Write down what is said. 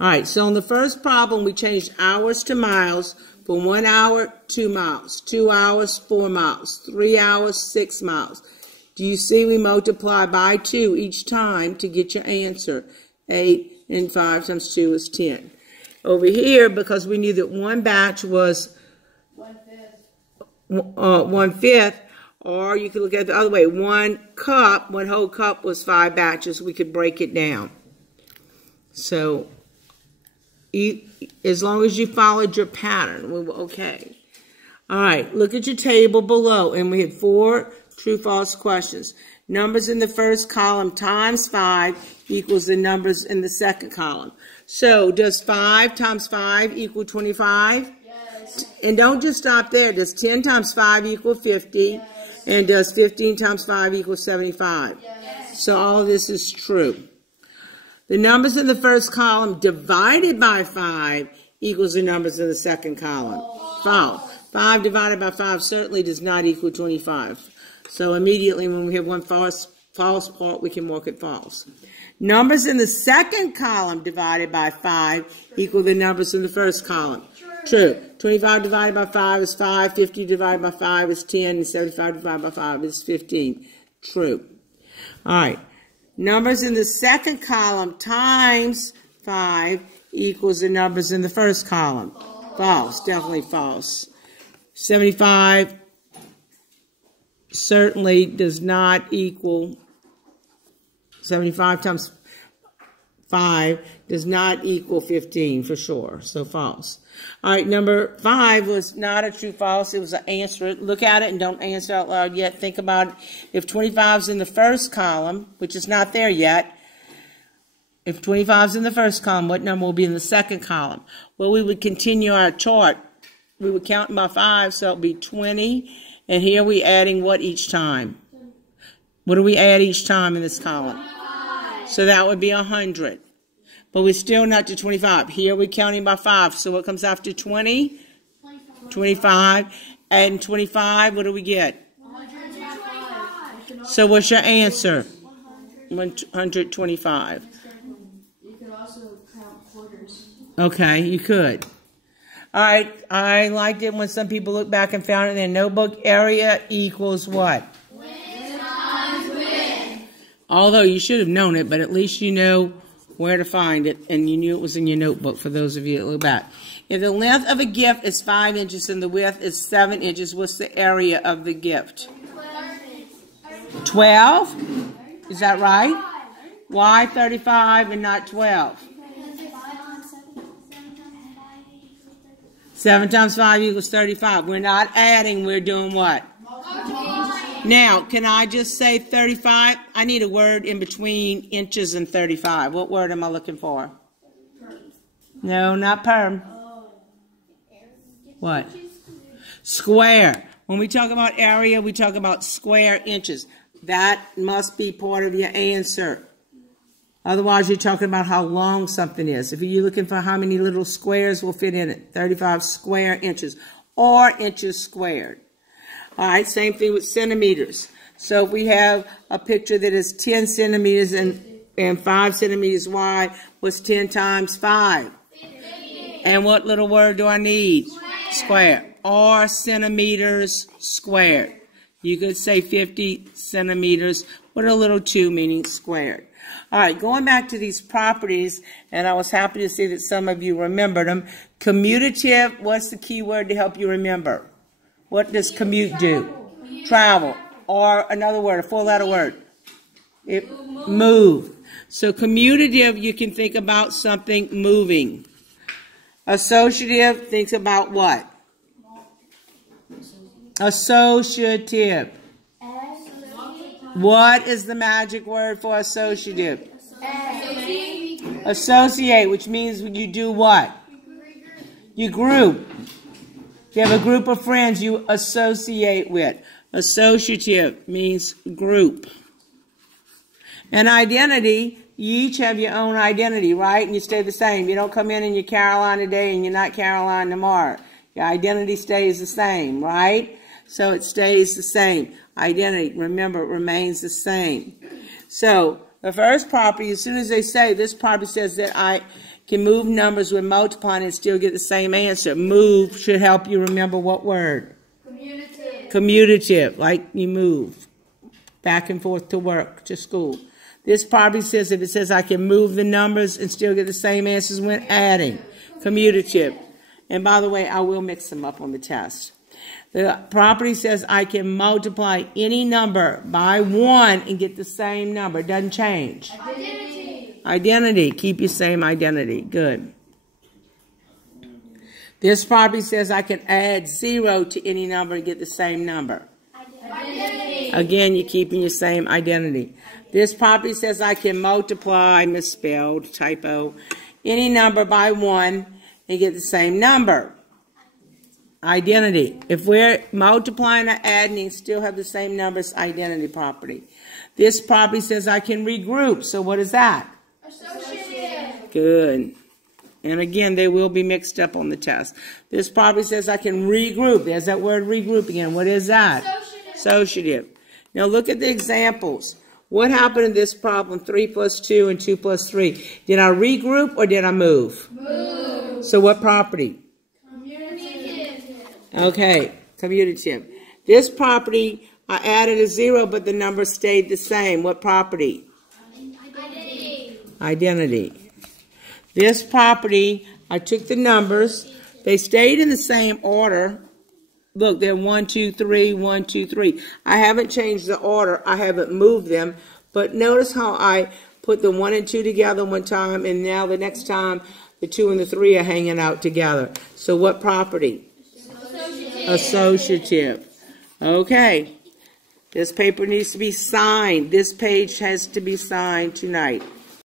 All right, so in the first problem, we changed hours to miles. For 1 hour, 2 miles. 2 hours, 4 miles. 3 hours, 6 miles. Do you see we multiply by 2 each time to get your answer? 8 and 5 times 2 is 10. Over here, because we knew that one batch was 1/5, or you could look at it the other way. 1 whole cup was 5 batches. We could break it down. So, as long as you followed your pattern, we were okay. All right, look at your table below, and we had 4 true-false questions. Numbers in the first column times 5 equals the numbers in the second column. So, does 5 times 5 equal 25? Yes. And don't just stop there. Does 10 times 5 equal 50? Yes. And does 15 times 5 equal 75? Yes. So, all of this is true. The numbers in the first column divided by 5 equals the numbers in the second column. False. 5 divided by 5 certainly does not equal 25. So immediately when we have one false part, we can mark it false. Numbers in the second column divided by 5 equal the numbers in the first column. True. 25 divided by 5 is 5. 50 divided by 5 is 10. And 75 divided by 5 is 15. True. All right. Numbers in the second column times 5 equals the numbers in the first column. False. Definitely false. 75 certainly does not equal 75 times 5 does not equal 15 for sure. So false. All right, number 5 was not a true false. It was an answer. Look at it and don't answer out loud yet. Think about it. If 25 is in the first column, which is not there yet, if 25 is in the first column, what number will be in the second column? Well, we would continue our chart. We would count by 5, so it would be 20. And here we're adding what each time? What do we add each time in this column? So that would be 100. But we're still not to 25. Here we're counting by 5. So what comes after 20? 25. And 25, what do we get? 125. So what's your answer? 125. You could also count quarters. Okay, you could. All right, I liked it when some people looked back and found it in their notebook. Area equals what? Win times win. Although you should have known it, but at least you know where to find it, and you knew it was in your notebook for those of you that look back. If the length of a gift is 5 inches and the width is 7 inches, what's the area of the gift? 12? Is that right? Why 35 and not 12? 7 times 5 equals 35. We're not adding, we're doing what? Now, can I just say 35? I need a word in between inches and 35. What word am I looking for? No, not perm. What? Square. When we talk about area, we talk about square inches. That must be part of your answer. Otherwise, you're talking about how long something is. If you're looking for how many little squares will fit in it, 35 square inches or inches squared. All right, same thing with centimeters. So if we have a picture that is 10 centimeters and 5 centimeters wide, what's 10 times 5? 50. And what little word do I need? Square. Or centimeters squared. You could say 50 centimeters with a little 2 meaning squared. All right, going back to these properties, and I was happy to see that some of you remembered them. Commutative, what's the key word to help you remember? What does commute do? Travel. Or another word, a 4-letter word. Move. So commutative, you can think about something moving. Associative, thinks about what? Associative. What is the magic word for associative? Associate, which means you do what? You group. If you have a group of friends you associate with. Associative means group. And identity, you each have your own identity, right? And you stay the same. You don't come in and you're Caroline today and you're not Caroline tomorrow. Your identity stays the same, right? So it stays the same. Identity, remember, remains the same. So the first property, as soon as they say, this property says that can move numbers when multiplying and still get the same answer. Move should help you remember what word? Commutative. Commutative, like you move back and forth to work, to school. This property says if it says I can move the numbers and still get the same answers when adding. Commutative. And by the way, I will mix them up on the test. The property says I can multiply any number by 1 and get the same number. It doesn't change. Identity. Identity. Keep your same identity. Good. This property says I can add 0 to any number and get the same number. Identity. Again, you're keeping your same identity. This property says I can multiply, misspelled, typo, any number by 1 and get the same number. Identity. If we're multiplying or adding and still have the same numbers, identity property. This property says I can regroup. So what is that? Associative. Good. And again, they will be mixed up on the test. This property says I can regroup. There's that word regroup again. What is that? Associative. Associative. Now look at the examples. What happened in this problem, 3 plus 2 and 2 plus 3? Did I regroup or did I move? Move. So what property? Commutative. Okay, commutative. This property, I added a 0, but the number stayed the same. What property? Identity. Identity. This property, I took the numbers. They stayed in the same order. Look, they're 1, 2, 3, 1, 2, 3. I haven't changed the order. I haven't moved them. But notice how I put the 1 and 2 together one time, and now the next time the 2 and the 3 are hanging out together. So what property? Associative. Associative. Okay. This paper needs to be signed. This page has to be signed tonight.